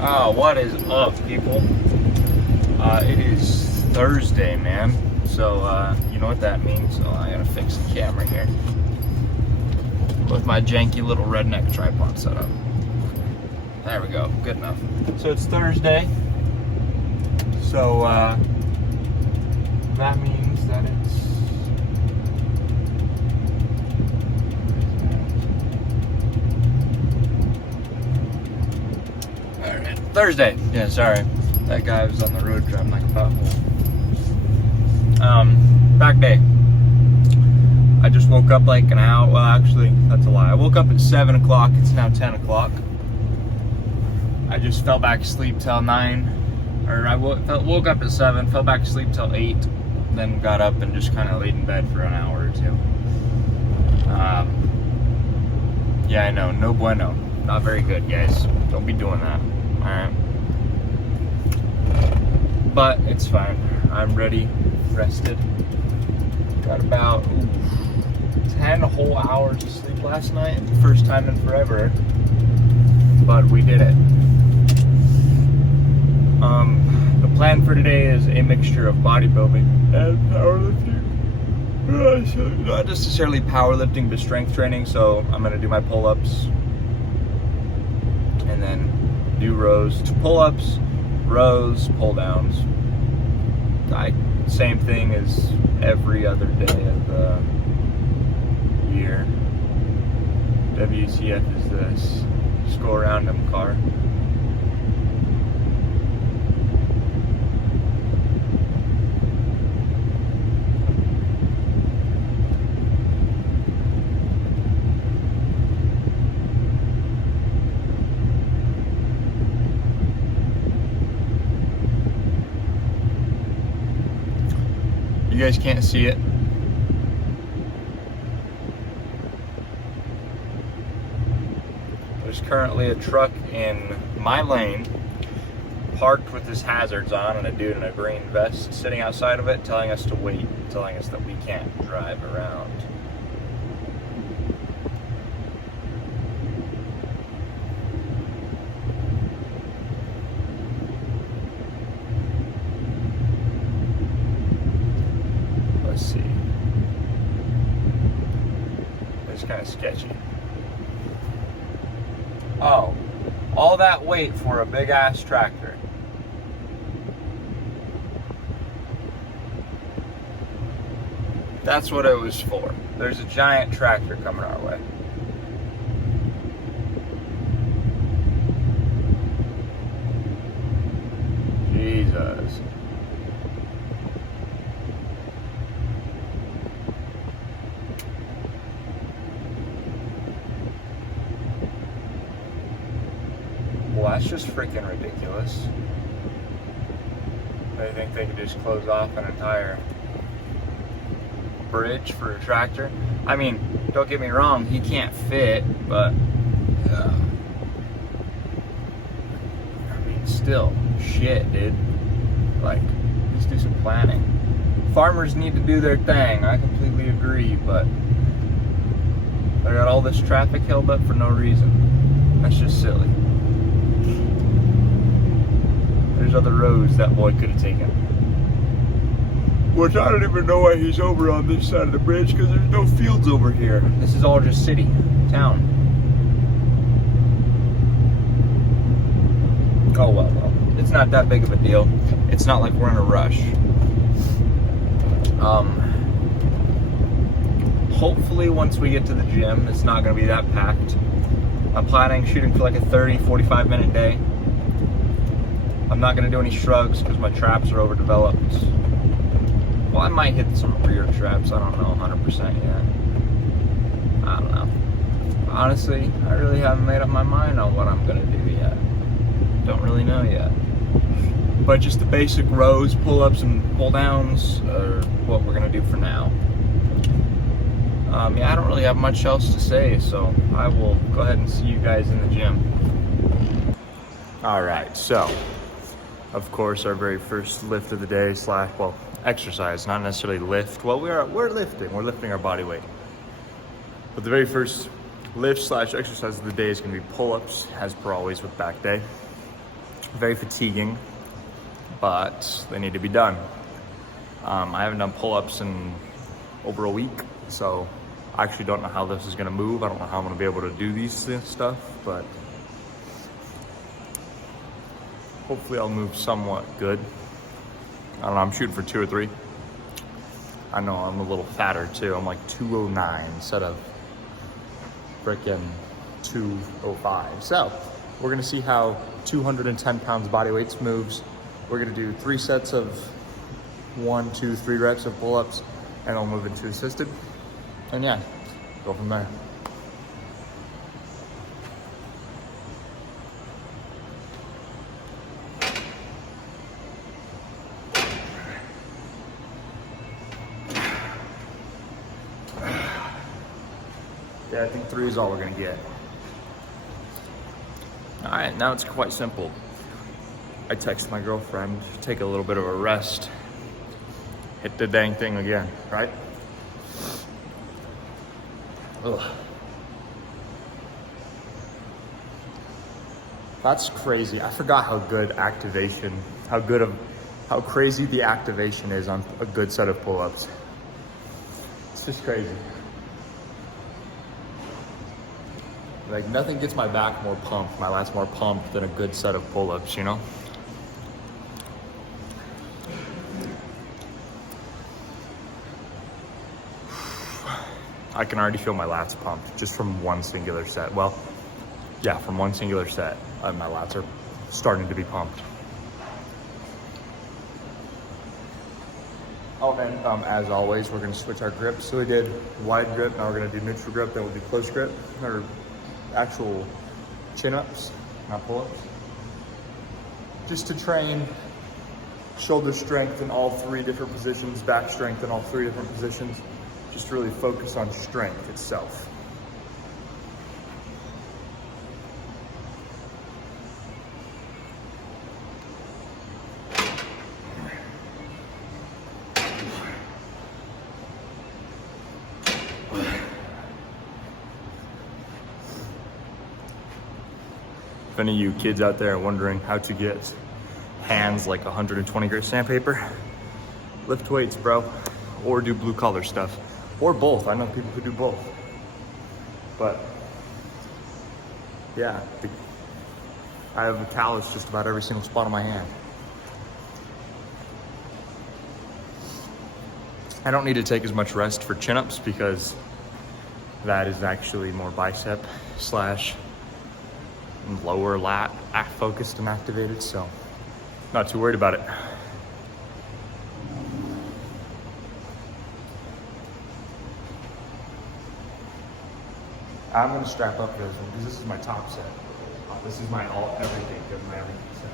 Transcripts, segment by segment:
What is up, people? It is Thursday, man. So, you know what that means. So I gotta fix the camera here with my janky little redneck tripod setup. There we go. Good enough. So it's Thursday. So, that means that it's Thursday. Yeah, sorry. That guy was on the road driving like a pothole. Back day. I just woke up like an hour. Well, actually, that's a lie. I woke up at 7 o'clock. It's now 10 o'clock. I just fell back asleep till 9. Or I woke up at 7, fell back asleep till 8. Then got up and just kind of laid in bed for an hour or two. Yeah, I know. No bueno. Not very good, guys. Don't be doing that. Alright. But it's fine. I'm ready, rested. Got about 10 whole hours of sleep last night. First time in forever. But we did it. The plan for today is a mixture of bodybuilding and powerlifting. Not necessarily powerlifting, but strength training. So I'm going to do my pull-ups. And then do rows, pull-ups, rows, pull-downs. Same thing as every other day of the year. WTF is this? Just go around in the car. You guys can't see it. There's currently a truck in my lane, parked with his hazards on, and a dude in a green vest sitting outside of it telling us to wait, telling us that we can't drive around. Let's see. It's kind of sketchy. Oh, all that wait for a big ass tractor. That's what it was for. There's a giant tractor coming our way. Jesus. Well, that's just freaking ridiculous. They think they could just close off an entire bridge for a tractor. I mean, don't get me wrong, he can't fit, but I mean, still, shit, dude. Like, let's do some planning. Farmers need to do their thing, I completely agree, but they got all this traffic held up for no reason. That's just silly. There's other roads that boy could have taken. Which I don't even know why he's over on this side of the bridge, because there's no fields over here. This is all just city, town. Oh well. It's not that big of a deal. It's not like we're in a rush. Hopefully once we get to the gym, it's not going to be that packed. I'm planning shooting for like a 30-45 minute day. I'm not going to do any shrugs because my traps are overdeveloped. Well, I might hit some rear traps. I don't know 100% yet. I don't know. Honestly, I really haven't made up my mind on what I'm going to do yet. Don't really know yet. But just the basic rows, pull-ups, and pull-downs are what we're going to do for now. Yeah, I don't really have much else to say, so I will go ahead and see you guys in the gym. Alright, so of course our very first lift of the day exercise, not necessarily lift. Well, we're lifting our body weight. But the very first lift / exercise of the day is going to be pull-ups, as per always with back day. very fatiguing, but they need to be done. I haven't done pull-ups in over a week, so I actually don't know how this is gonna move. I don't know how I'm gonna be able to do these stuff, but hopefully I'll move somewhat good. I don't know, I'm shooting for 2 or 3. I know I'm a little fatter too. I'm like 209 instead of frickin' 205. So we're gonna see how 210 pounds body weights moves. We're gonna do 3 sets of 1, 2, 3 reps of pull-ups, and I'll move into assisted. And yeah, go from there. Yeah, I think 3 is all we're gonna get. All right, now it's quite simple. I text my girlfriend, take a little bit of a rest, hit the dang thing again, right? Ugh. That's crazy. I forgot how good activation, how crazy the activation is on a good set of pull-ups. It's just crazy. Like nothing gets my back more pumped, my lats more pumped than a good set of pull-ups, you know? I can already feel my lats pumped just from one singular set. Well, yeah, from one singular set, my lats are starting to be pumped. Oh, and as always, we're gonna switch our grips. So we did wide grip, now we're gonna do neutral grip, then we'll do close grip, or actual chin-ups, not pull-ups. Just to train shoulder strength in all 3 different positions, back strength in all 3 different positions. Just to really focus on strength itself. If any of you kids out there are wondering how to get hands like 120 grit sandpaper, lift weights, bro, or do blue collar stuff, or both. I know people who do both, but yeah, I have a callus just about every single spot on my hand. I don't need to take as much rest for chin-ups because that is actually more bicep slash lower lat focused and activated, so not too worried about it. I'm gonna strap up for this one because this is my top set. This is my all everything, my everything set.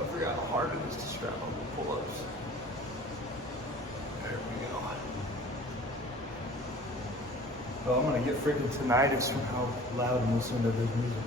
I forgot how hard it is to strap up the pull-ups. There we go. Well, I'm gonna get freaking tinnitus from how loud I'm listening to this music.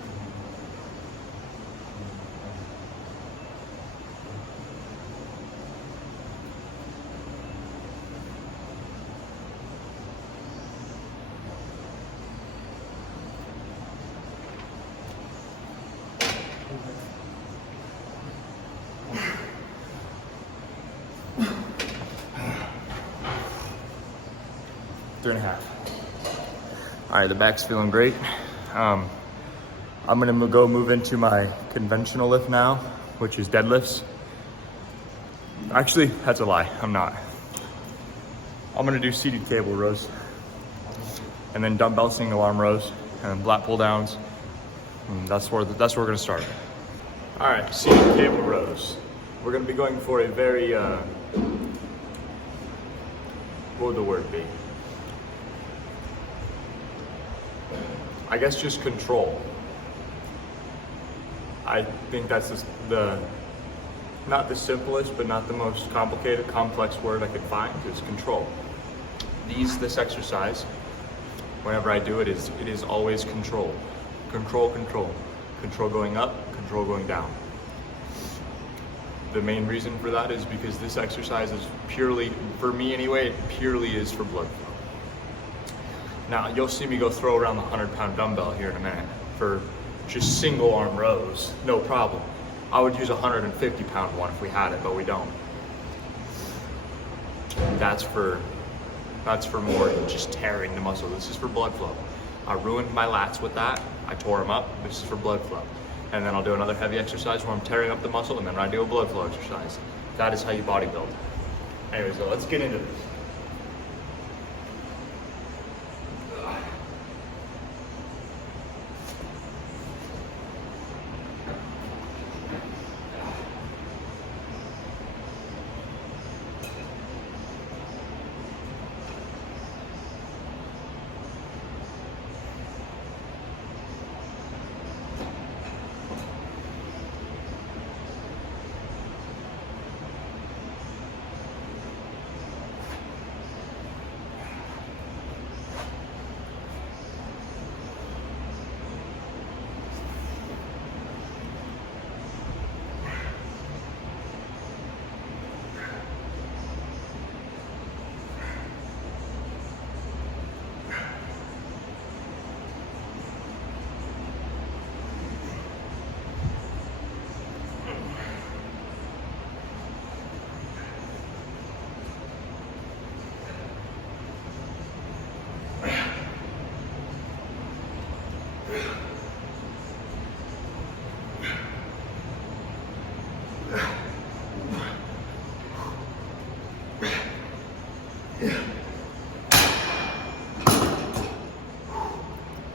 Three and a half. All right, the back's feeling great. I'm gonna move into my conventional lift now, which is deadlifts. Actually, that's a lie, I'm not. I'm gonna do seated cable rows, and then dumbbell single arm rows, and lat pull downs. And that's where we're gonna start. All right, seated cable rows. We're gonna be going for a very, what would the word be? I guess just control. I think that's just not the simplest, but not the most complicated, complex word I could find is control. This exercise, whenever I do it is always control. Control, control. Control going up, control going down. the main reason for that is because this exercise is purely, for me anyway, it purely is for blood flow. Now, you'll see me go throw around the 100-pound dumbbell here in a minute for just single arm rows, no problem. I would use a 150-pound one if we had it, but we don't. That's for more just tearing the muscle. This is for blood flow. I ruined my lats with that. I tore them up. This is for blood flow. And then I'll do another heavy exercise where I'm tearing up the muscle, and then I do a blood flow exercise. That is how you bodybuild. Anyway, so let's get into this.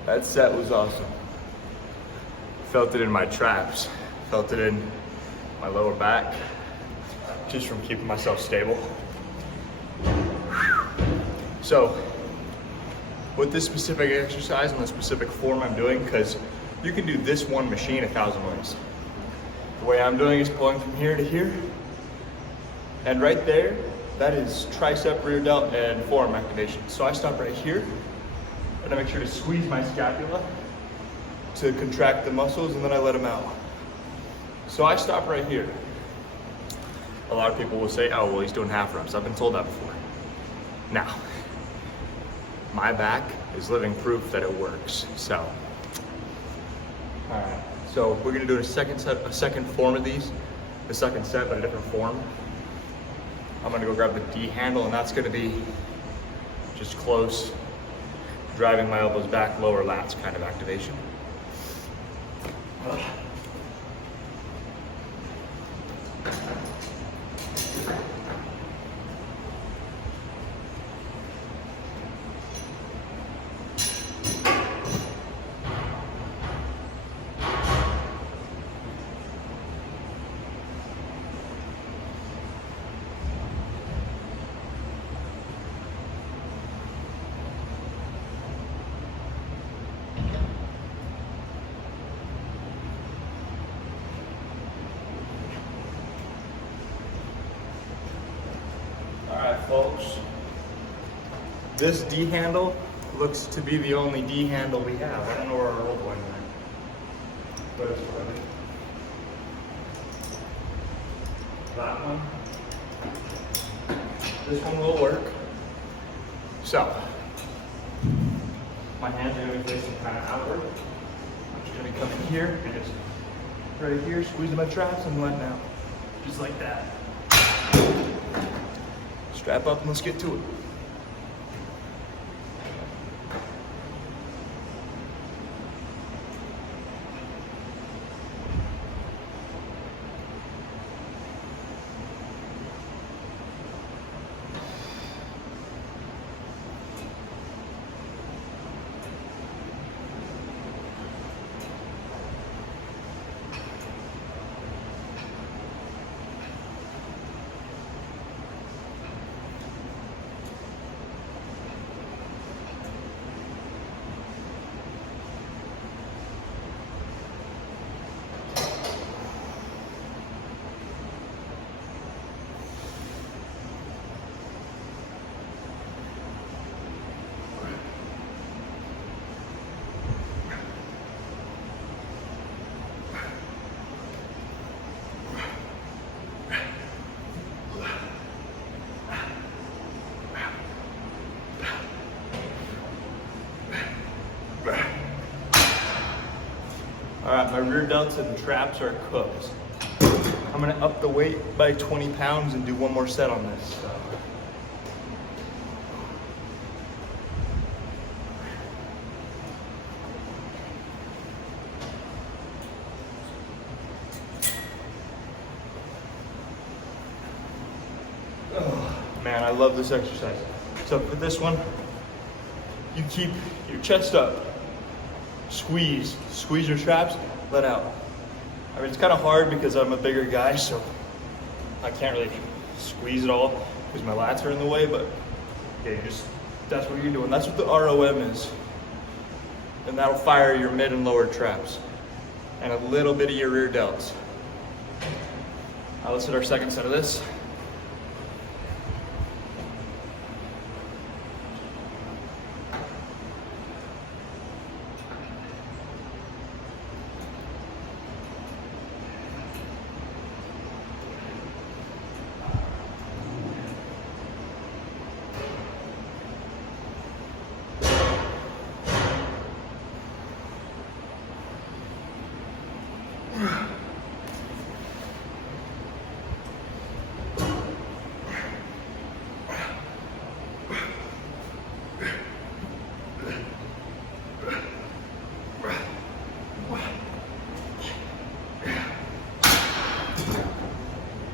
That set was awesome. Felt it in my traps, felt it in my lower back, just from keeping myself stable. So, with this specific exercise and the specific form I'm doing, because you can do this one machine 1,000 ways. The way I'm doing is pulling from here to here, and right there, that is tricep, rear delt, and forearm activation. So I stop right here, and I make sure to squeeze my scapula to contract the muscles, and then I let them out. So I stop right here. A lot of people will say, oh, well, he's doing half reps. I've been told that before. Now, my back is living proof that it works. So, all right. So we're gonna do a second form of these, the second set, but a different form. I'm gonna go grab the D handle, and that's gonna be just close, driving my elbows back, lower lats kind of activation. Folks, this D handle looks to be the only D handle we have. I don't know where our old one went, but it's funny. That one. This one will work. So, my hands are going to be facing kind of outward. I'm just going to come in here and just right here, squeeze my traps and letting out, just like that. Strap up and let's get to it. my rear delts and traps are cooked. I'm gonna up the weight by 20 pounds and do one more set on this. Oh, man, I love this exercise. So for this one, you keep your chest up, squeeze your traps, let out. I mean, it's kind of hard because I'm a bigger guy, so I can't really squeeze it all because my lats are in the way, but yeah, that's what you're doing. That's what the ROM is. And that'll fire your mid and lower traps and a little bit of your rear delts. Let's hit our second set of this.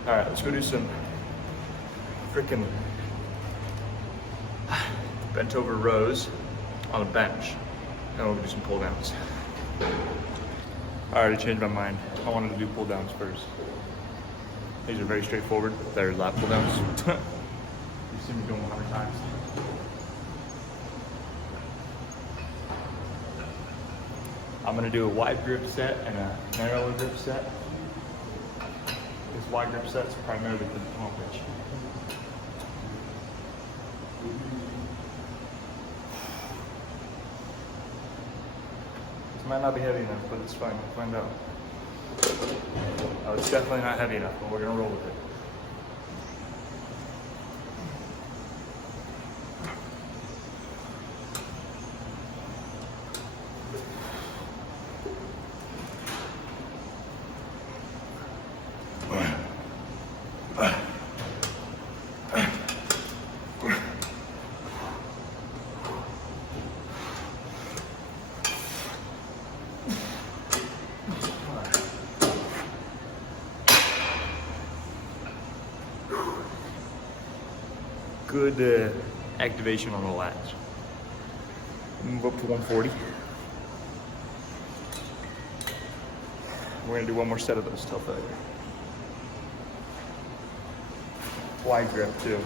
All right, let's go do some freaking bent over rows on a bench. And we'll do some pull downs. I already changed my mind. I wanted to do pull downs first. These are very straightforward. They're lat pull downs. You've seen me do them 100 times. I'm gonna do a wide grip set and a narrow grip set. This wide grip set's primarily for the palm pitch. This might not be heavy enough, but it's fine. We'll find out. Oh, it's definitely not heavy enough, but we're gonna roll with it. Good activation on the lats. Move up to 140. We're gonna do one more set of those till failure. Wide grip too.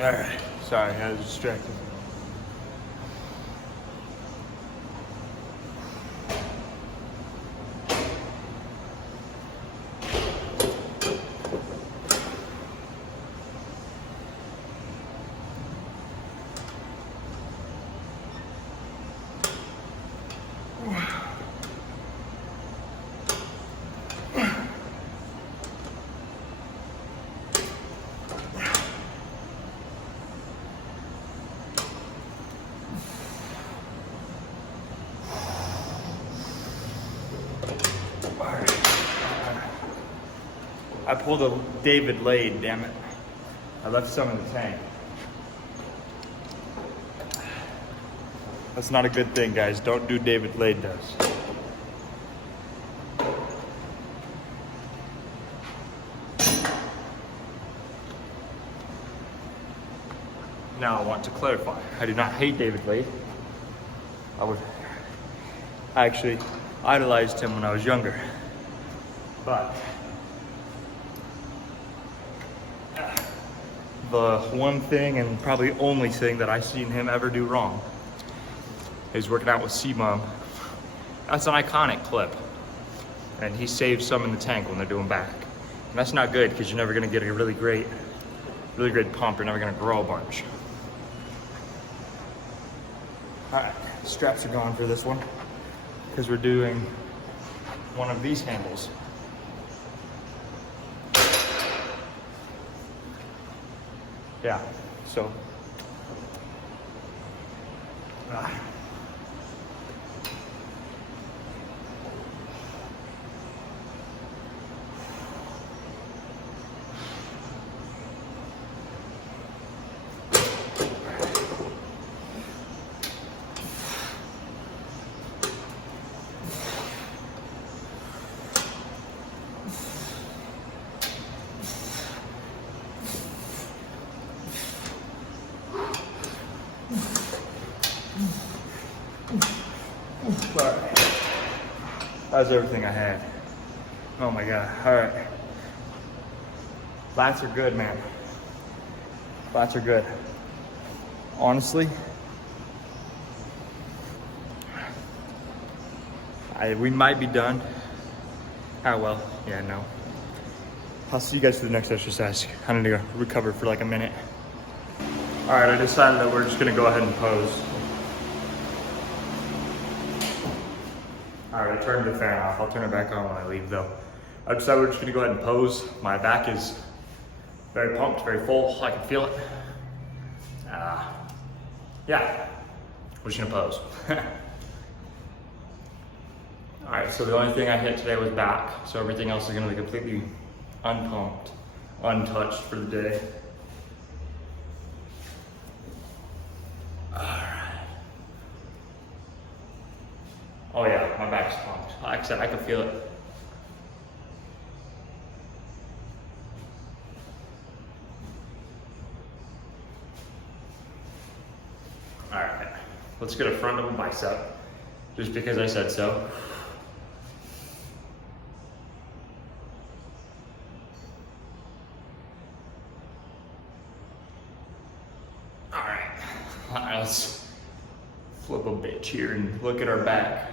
All right, sorry, I was distracted. I pulled a David Lade, damn it. I left some in the tank. That's not a good thing, guys. Don't do David Lade does. Now I want to clarify. I do not hate David Lade. I would I actually idolized him when I was younger. But the one thing and probably only thing that I've seen him ever do wrong is working out with C-Mom. That's an iconic clip. And he saves some in the tank when they're doing back. And that's not good because you're never gonna get a really great pump. You're never gonna grow a bunch. All right, straps are gone for this one because we're doing one of these handles. Yeah, so. Alright. That was everything I had. Oh my god. Alright. Lats are good, man. Lats are good. Honestly, we might be done. Oh well, yeah, no. I'll see you guys for the next exercise. I need to go recover for like a minute. Alright, I decided that we're just gonna go ahead and pose. Alright, I turned the fan off. I'll turn it back on when I leave though. I decided we're just gonna go ahead and pose. My back is very pumped, very full. I can feel it. Yeah, we're just gonna pose. Alright, so the only thing I hit today was back. So everything else is gonna be completely unpumped, untouched for the day. Alright. Oh yeah, my back's pumped. Like I said, I can feel it. Alright, let's get a front double bicep, just because I said so. Alright, let's flip a bitch here and look at our back.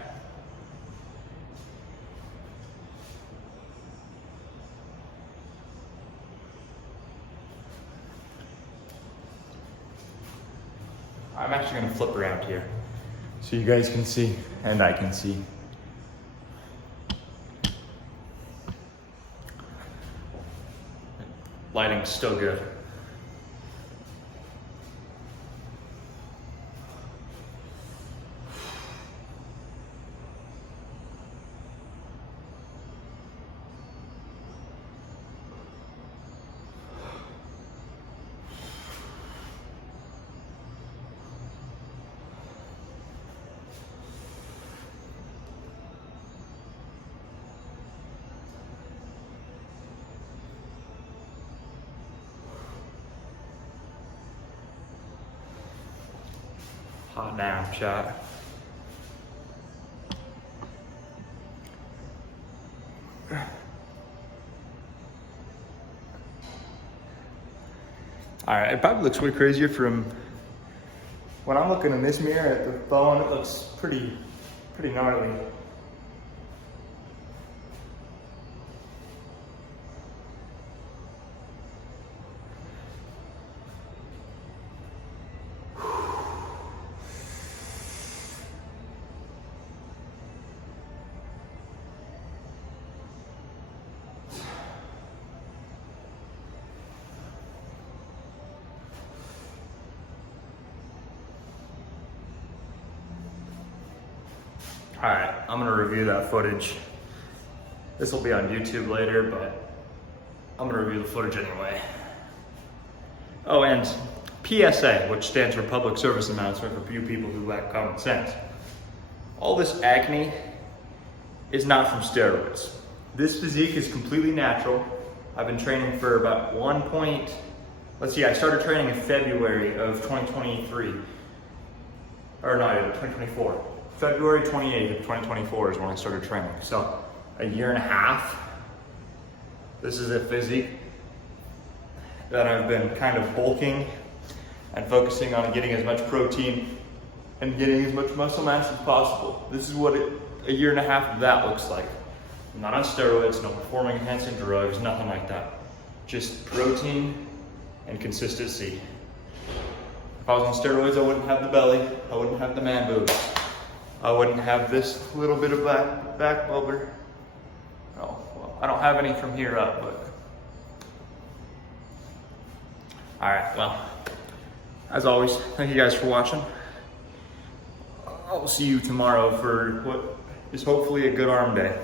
I'm actually gonna flip around here so you guys can see and I can see. Lighting's still good. Hot damn shot. All right, it probably looks way crazier from when I'm looking in this mirror at the phone. It looks pretty gnarly. All right, I'm gonna review that footage. This will be on YouTube later, but I'm gonna review the footage anyway. Oh, and PSA, which stands for Public Service Announcement for you people who lack common sense. All this acne is not from steroids. This physique is completely natural. I've been training for about I started training in February of 2023. Or no, 2024. February 28th of 2024 is when I started training. So a year and a half. This is a physique that I've been kind of bulking and focusing on getting as much protein and getting as much muscle mass as possible. This is what a year and a half of that looks like. I'm not on steroids, no performing enhancing drugs, nothing like that. Just protein and consistency. If I was on steroids, I wouldn't have the belly, I wouldn't have the man boobs, I wouldn't have this little bit of back bubber. Oh, well, I don't have any from here up, but. All right, well, as always, thank you guys for watching. I'll see you tomorrow for what is hopefully a good arm day.